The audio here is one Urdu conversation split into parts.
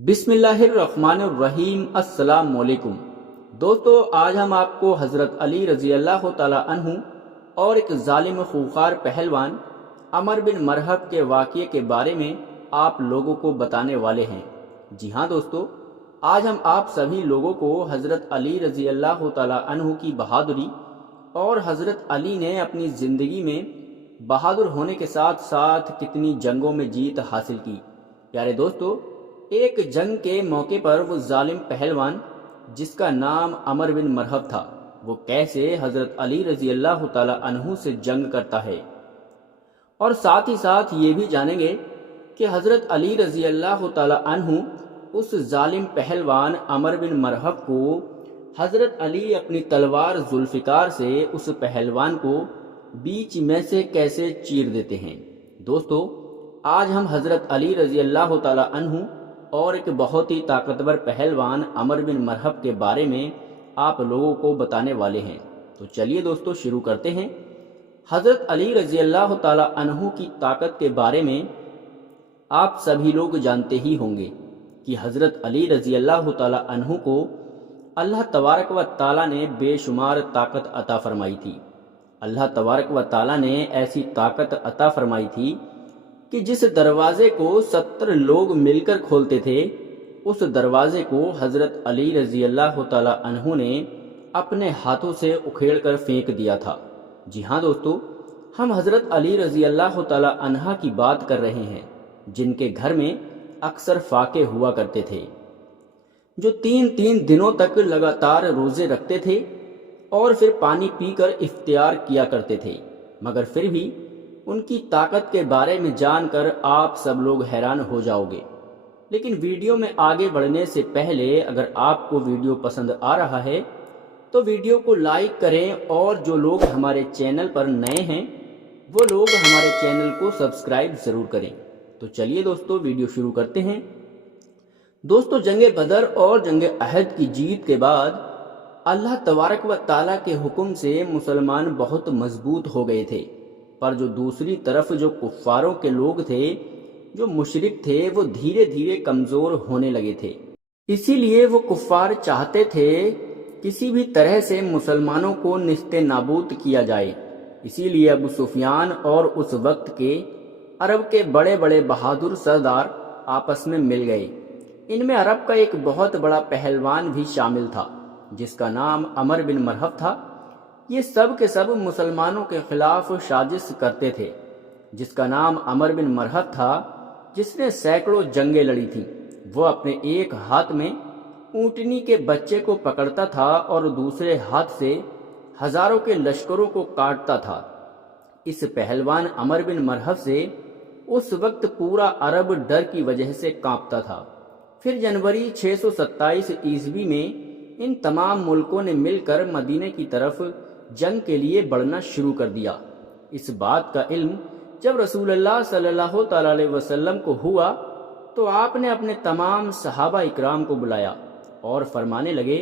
بسم اللہ الرحمن الرحیم۔ السلام علیکم دوستو، آج ہم آپ کو حضرت علی رضی اللہ تعالیٰ عنہ اور ایک ظالم خوخار پہلوان عمر بن مرہب کے واقعے کے بارے میں آپ لوگوں کو بتانے والے ہیں۔ جی ہاں دوستو، آج ہم آپ سبھی لوگوں کو حضرت علی رضی اللہ تعالیٰ عنہ کی بہادری اور حضرت علی نے اپنی زندگی میں بہادر ہونے کے ساتھ ساتھ کتنی جنگوں میں جیت حاصل کی۔ پیارے دوستو، ایک جنگ کے موقع پر وہ ظالم پہلوان جس کا نام عمر بن مرہب تھا، وہ کیسے حضرت علی رضی اللہ تعالی عنہ سے جنگ کرتا ہے، اور ساتھ ہی ساتھ یہ بھی جانیں گے کہ حضرت علی رضی اللہ تعالی عنہ اس ظالم پہلوان عمر بن مرہب کو حضرت علی اپنی تلوار ذوالفقار سے اس پہلوان کو بیچ میں سے کیسے چیر دیتے ہیں۔ دوستو، آج ہم حضرت علی رضی اللہ تعالی عنہ اور ایک بہت ہی طاقتور پہلوان عمر بن مرہب کے بارے میں آپ لوگوں کو بتانے والے ہیں۔ تو چلیے دوستو، شروع کرتے ہیں۔ حضرت علی رضی اللہ تعالی عنہ کی طاقت کے بارے میں آپ سبھی لوگ جانتے ہی ہوں گے کہ حضرت علی رضی اللہ تعالی عنہ کو اللہ تبارک و تعالی نے بے شمار طاقت عطا فرمائی تھی۔ اللہ تبارک و تعالی نے ایسی طاقت عطا فرمائی تھی کہ جس دروازے کو 70 لوگ مل کر کھولتے تھے، اس دروازے کو حضرت علی رضی اللہ تعالی عنہ نے اپنے ہاتھوں سے اکھیڑ کر پھینک دیا تھا۔ جی ہاں دوستو، ہم حضرت علی رضی اللہ تعالی عنہ کی بات کر رہے ہیں، جن کے گھر میں اکثر فاقے ہوا کرتے تھے، جو 3 دنوں تک لگاتار روزے رکھتے تھے اور پھر پانی پی کر افطار کیا کرتے تھے، مگر پھر بھی ان کی طاقت کے بارے میں جان کر آپ سب لوگ حیران ہو جاؤ گے۔ لیکن ویڈیو میں آگے بڑھنے سے پہلے اگر آپ کو ویڈیو پسند آ رہا ہے تو ویڈیو کو لائک کریں، اور جو لوگ ہمارے چینل پر نئے ہیں وہ لوگ ہمارے چینل کو سبسکرائب ضرور کریں۔ تو چلیے دوستو، ویڈیو شروع کرتے ہیں۔ دوستو، جنگ بدر اور جنگ احد کی جیت کے بعد اللہ تبارک و تعالیٰ کے حکم سے مسلمان بہت مضبوط ہو گئے تھے، پر جو دوسری طرف جو کفاروں کے لوگ تھے، جو مشرک تھے، وہ دھیرے دھیرے کمزور ہونے لگے تھے۔ اسی لیے وہ کفار چاہتے تھے کسی بھی طرح سے مسلمانوں کو نیست نابود کیا جائے۔ اسی لیے ابو سفیان اور اس وقت کے عرب کے بڑے بڑے بہادر سردار آپس میں مل گئے۔ ان میں عرب کا ایک بہت بڑا پہلوان بھی شامل تھا جس کا نام عمر بن مرہب تھا۔ یہ سب کے سب مسلمانوں کے خلاف سازش کرتے تھے۔ جس کا نام عمر بن مرہب تھا، جس نے سینکڑوں جنگیں لڑی تھیں، وہ اپنے ایک ہاتھ میں اونٹنی کے بچے کو پکڑتا تھا اور دوسرے ہاتھ سے ہزاروں کے لشکروں کو کاٹتا تھا۔ اس پہلوان عمر بن مرہب سے اس وقت پورا عرب ڈر کی وجہ سے کانپتا تھا۔ پھر جنوری 627 عیسوی میں ان تمام ملکوں نے مل کر مدینے کی طرف جنگ کے لیے بڑھنا شروع کر دیا۔ اس بات کا علم جب رسول اللہ صلی اللہ تعالی علیہ وسلم کو ہوا تو آپ نے اپنے تمام صحابہ اکرام کو بلایا اور فرمانے لگے،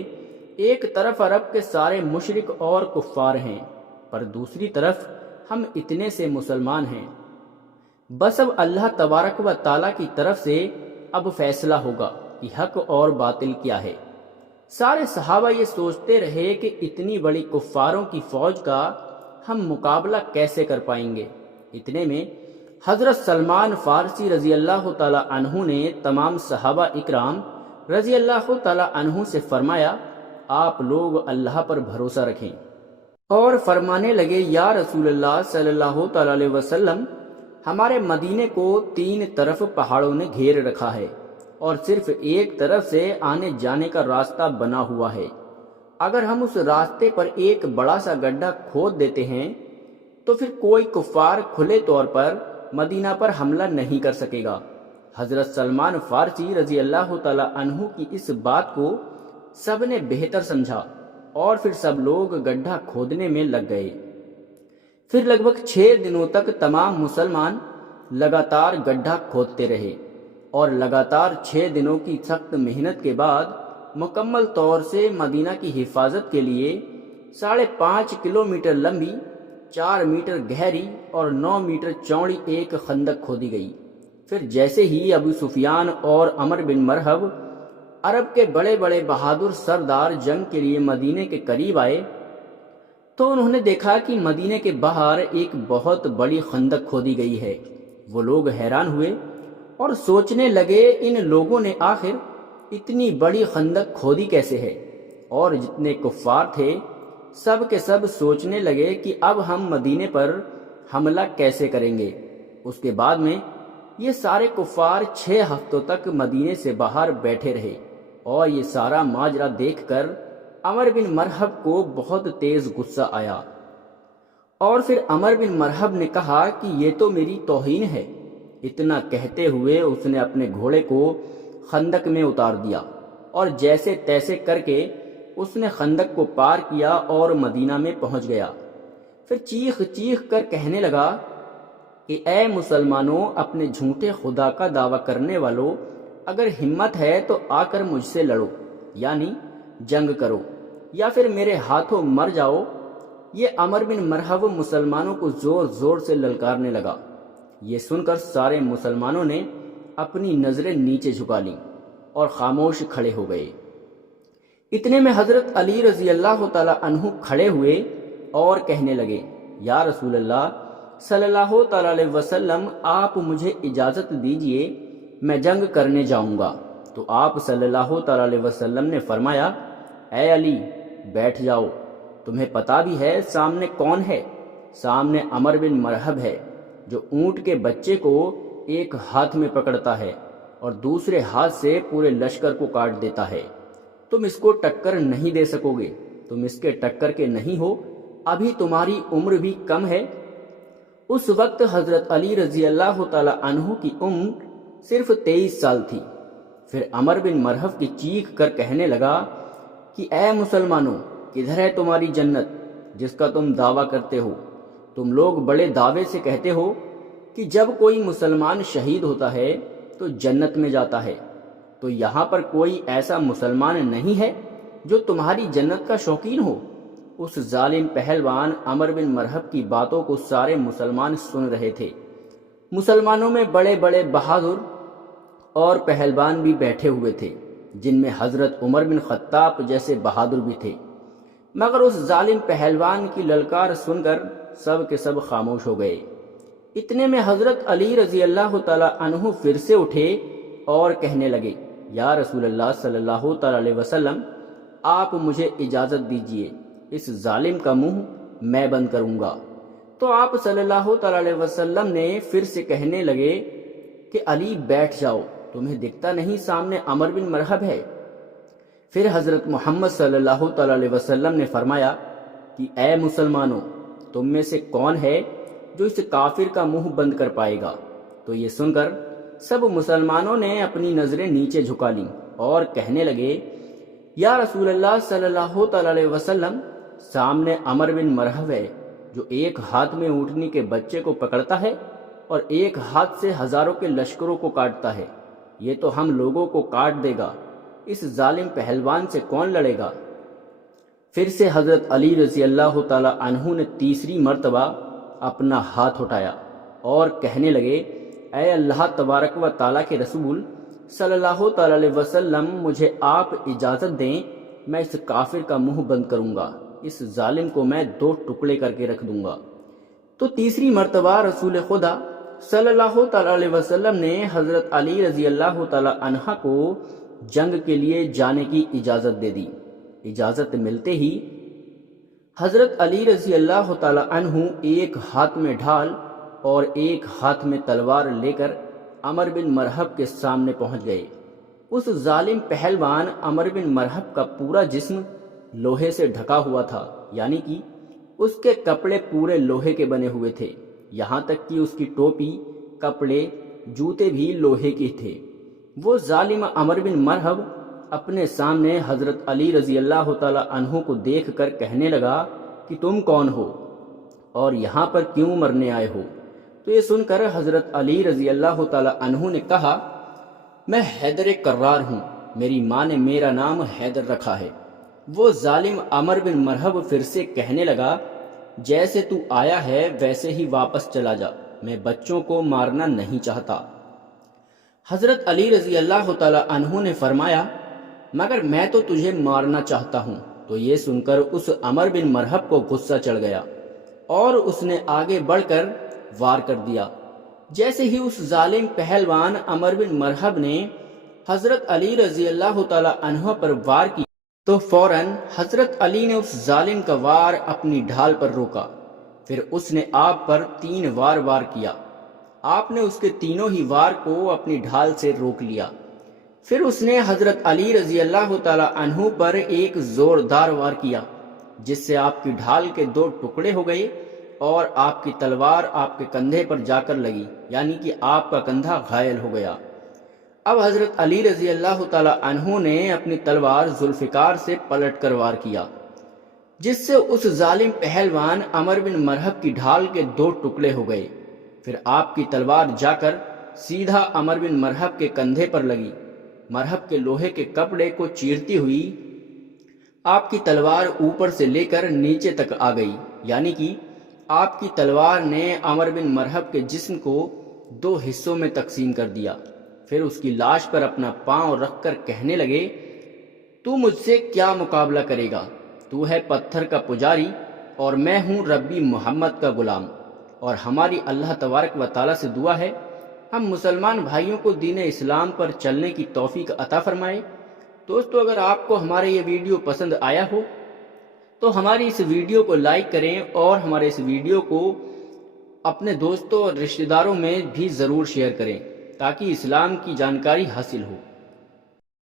ایک طرف عرب کے سارے مشرک اور کفار ہیں، پر دوسری طرف ہم اتنے سے مسلمان ہیں۔ بس اب اللہ تبارک و تعالیٰ کی طرف سے اب فیصلہ ہوگا کہ حق اور باطل کیا ہے۔ سارے صحابہ یہ سوچتے رہے کہ اتنی بڑی کفاروں کی فوج کا ہم مقابلہ کیسے کر پائیں گے۔ اتنے میں حضرت سلمان فارسی رضی اللہ تعالی عنہ نے تمام صحابہ اکرام رضی اللہ تعالی عنہ سے فرمایا، آپ لوگ اللہ پر بھروسہ رکھیں، اور فرمانے لگے، یا رسول اللہ صلی اللہ تعالی علیہ وسلم، ہمارے مدینے کو 3 طرف پہاڑوں نے گھیر رکھا ہے اور صرف ایک طرف سے آنے جانے کا راستہ بنا ہوا ہے۔ اگر ہم اس راستے پر ایک بڑا سا گڈھا کھود دیتے ہیں تو پھر کوئی کفار کھلے طور پر مدینہ پر حملہ نہیں کر سکے گا۔ حضرت سلمان فارسی رضی اللہ تعالی عنہ کی اس بات کو سب نے بہتر سمجھا اور پھر سب لوگ گڈھا کھودنے میں لگ گئے۔ پھر لگ بھگ 6 دنوں تک تمام مسلمان لگاتار گڈھا کھودتے رہے، اور لگاتار 6 دنوں کی سخت محنت کے بعد مکمل طور سے مدینہ کی حفاظت کے لیے 5.5 کلومیٹر لمبی، 4 میٹر گہری اور 9 میٹر چوڑی ایک خندق کھودی گئی۔ پھر جیسے ہی ابو سفیان اور عمر بن مرحب عرب کے بڑے بڑے بہادر سردار جنگ کے لیے مدینے کے قریب آئے تو انہوں نے دیکھا کہ مدینے کے باہر ایک بہت بڑی خندق کھودی گئی ہے۔ وہ لوگ حیران ہوئے اور سوچنے لگے ان لوگوں نے آخر اتنی بڑی خندق کھودی کیسے ہے، اور جتنے کفار تھے سب کے سب سوچنے لگے کہ اب ہم مدینے پر حملہ کیسے کریں گے۔ اس کے بعد میں یہ سارے کفار 6 ہفتوں تک مدینے سے باہر بیٹھے رہے، اور یہ سارا ماجرا دیکھ کر عمر بن مرحب کو بہت تیز غصہ آیا، اور پھر عمر بن مرحب نے کہا کہ یہ تو میری توہین ہے۔ اتنا کہتے ہوئے اس نے اپنے گھوڑے کو خندق میں اتار دیا، اور جیسے تیسے کر کے اس نے خندق کو پار کیا اور مدینہ میں پہنچ گیا۔ پھر چیخ چیخ کر کہنے لگا کہ اے مسلمانوں، اپنے جھوٹے خدا کا دعویٰ کرنے والوں، اگر ہمت ہے تو آ کر مجھ سے لڑو، یعنی جنگ کرو، یا پھر میرے ہاتھوں مر جاؤ۔ یہ عمر بن مرحب مسلمانوں کو زور زور سے للکارنے لگا۔ یہ سن کر سارے مسلمانوں نے اپنی نظریں نیچے جھکا لیں اور خاموش کھڑے ہو گئے۔ اتنے میں حضرت علی رضی اللہ تعالی عنہ کھڑے ہوئے اور کہنے لگے، یا رسول اللہ صلی اللہ تعالی علیہ وسلم، آپ مجھے اجازت دیجئے، میں جنگ کرنے جاؤں گا۔ تو آپ صلی اللہ تعالی علیہ وسلم نے فرمایا، اے علی بیٹھ جاؤ، تمہیں پتا بھی ہے سامنے کون ہے؟ سامنے عمر بن مرحب ہے، جو اونٹ کے بچے کو ایک ہاتھ میں پکڑتا ہے اور دوسرے ہاتھ سے پورے لشکر کو کاٹ دیتا ہے۔ تم اس کو ٹکر نہیں دے سکو گے، تم اس کے ٹکر کے نہیں ہو، ابھی تمہاری عمر بھی کم ہے۔ اس وقت حضرت علی رضی اللہ تعالی عنہ کی عمر صرف 23 سال تھی۔ پھر عمر بن مرحب کی چیخ کر کہنے لگا کہ اے مسلمانوں، کدھر ہے تمہاری جنت جس کا تم دعویٰ کرتے ہو؟ تم لوگ بڑے دعوے سے کہتے ہو کہ جب کوئی مسلمان شہید ہوتا ہے تو جنت میں جاتا ہے، تو یہاں پر کوئی ایسا مسلمان نہیں ہے جو تمہاری جنت کا شوقین ہو۔ اس ظالم پہلوان عمر بن مرحب کی باتوں کو سارے مسلمان سن رہے تھے۔ مسلمانوں میں بڑے بڑے بہادر اور پہلوان بھی بیٹھے ہوئے تھے، جن میں حضرت عمر بن خطاب جیسے بہادر بھی تھے، مگر اس ظالم پہلوان کی للکار سن کر سب کے سب خاموش ہو گئے۔ اتنے میں حضرت علی رضی اللہ تعالی عنہ پھر سے اٹھے اور کہنے لگے، یا رسول اللہ صلی اللہ تعالی علیہ وسلم، آپ مجھے اجازت دیجئے، اس ظالم کا منہ میں بند کروں گا۔ تو آپ صلی اللہ تعالی علیہ وسلم نے پھر سے کہنے لگے کہ علی بیٹھ جاؤ، تمہیں دکھتا نہیں سامنے عمر بن مرحب ہے؟ پھر حضرت محمد صلی اللہ تعالی علیہ وسلم نے فرمایا کہ اے مسلمانوں، تم میں سے کون ہے جو اس کافر کا منہ بند کر پائے گا؟ تو یہ سن کر سب مسلمانوں نے اپنی نظریں نیچے جھکا لیں اور کہنے لگے، یا رسول اللہ صلی اللہ تعالی علیہ وسلم، سامنے عمر بن مرحب ہے، جو ایک ہاتھ میں اونٹنی کے بچے کو پکڑتا ہے اور ایک ہاتھ سے ہزاروں کے لشکروں کو کاٹتا ہے۔ یہ تو ہم لوگوں کو کاٹ دے گا، اس ظالم پہلوان سے کون لڑے گا؟ پھر سے حضرت علی رضی اللہ تعالی عنہ نے تیسری مرتبہ اپنا ہاتھ اٹھایا اور کہنے لگے، اے اللہ تبارک و تعالیٰ کے رسول صلی اللہ تعالی علیہ وسلم، مجھے آپ اجازت دیں، میں اس کافر کا منہ بند کروں گا، اس ظالم کو میں 2 ٹکڑے کر کے رکھ دوں گا۔ تو تیسری مرتبہ رسول خدا صلی اللہ تعالی علیہ وسلم نے حضرت علی رضی اللہ تعالی عنہ کو جنگ کے لیے جانے کی اجازت دے دی۔ اجازت ملتے ہی حضرت علی رضی اللہ تعالی عنہ ایک ہاتھ میں ڈھال اور ایک ہاتھ میں تلوار لے کر عمر بن مرحب کے سامنے پہنچ گئے۔ اس ظالم پہلوان عمر بن مرحب کا پورا جسم لوہے سے ڈھکا ہوا تھا، یعنی کہ اس کے کپڑے پورے لوہے کے بنے ہوئے تھے، یہاں تک کہ اس کی ٹوپی، کپڑے، جوتے بھی لوہے کے تھے۔ وہ ظالم عمر بن مرحب اپنے سامنے حضرت علی رضی اللہ تعالی عنہ کو دیکھ کر کہنے لگا کہ تم کون ہو اور یہاں پر کیوں مرنے آئے ہو؟ تو یہ سن کر حضرت علی رضی اللہ تعالی عنہ نے کہا، میں حیدر کرار ہوں، میری ماں نے میرا نام حیدر رکھا ہے۔ وہ ظالم عمر بن مرحب پھر سے کہنے لگا، جیسے تو آیا ہے ویسے ہی واپس چلا جا، میں بچوں کو مارنا نہیں چاہتا۔ حضرت علی رضی اللہ تعالی عنہ نے فرمایا مگر میں تو تجھے مارنا چاہتا ہوں۔ تو یہ سن کر اس عمر بن مرحب کو غصہ چڑھ گیا اور اس نے آگے بڑھ کر وار کر دیا۔ جیسے ہی اس ظالم پہلوان عمر بن مرحب نے حضرت علی رضی اللہ تعالی عنہ پر وار کی تو فوراً حضرت علی نے اس ظالم کا وار اپنی ڈھال پر روکا۔ پھر اس نے آپ پر 3 وار کیا۔ آپ نے اس کے تینوں ہی وار کو اپنی ڈھال سے روک لیا۔ پھر اس نے حضرت علی رضی اللہ تعالی عنہ پر ایک زوردار وار کیا جس سے آپ کی ڈھال کے 2 ٹکڑے ہو گئے اور آپ کی تلوار آپ کے کندھے پر جا کر لگی، یعنی کہ آپ کا کندھا گھائل ہو گیا۔ اب حضرت علی رضی اللہ تعالی عنہ نے اپنی تلوار ذوالفقار سے پلٹ کر وار کیا جس سے اس ظالم پہلوان عمر بن مرحب کی ڈھال کے 2 ٹکڑے ہو گئے۔ پھر آپ کی تلوار جا کر سیدھا عمر بن مرحب کے کندھے پر لگی۔ مرحب کے لوہے کے کپڑے کو چیرتی ہوئی آپ کی تلوار اوپر سے لے کر نیچے تک آ گئی، یعنی کہ آپ کی تلوار نے عمر بن مرحب کے جسم کو 2 حصوں میں تقسیم کر دیا۔ پھر اس کی لاش پر اپنا پاؤں رکھ کر کہنے لگے تو مجھ سے کیا مقابلہ کرے گا؟ تو ہے پتھر کا پجاری اور میں ہوں ربی محمد کا غلام، اور ہماری اللہ تبارک و تعالیٰ سے دعا ہے ہم مسلمان بھائیوں کو دین اسلام پر چلنے کی توفیق عطا فرمائے۔ دوستو اگر آپ کو ہمارا یہ ویڈیو پسند آیا ہو تو ہماری اس ویڈیو کو لائک کریں اور ہمارے اس ویڈیو کو اپنے دوستوں اور رشتہ داروں میں بھی ضرور شیئر کریں تاکہ اسلام کی جانکاری حاصل ہو۔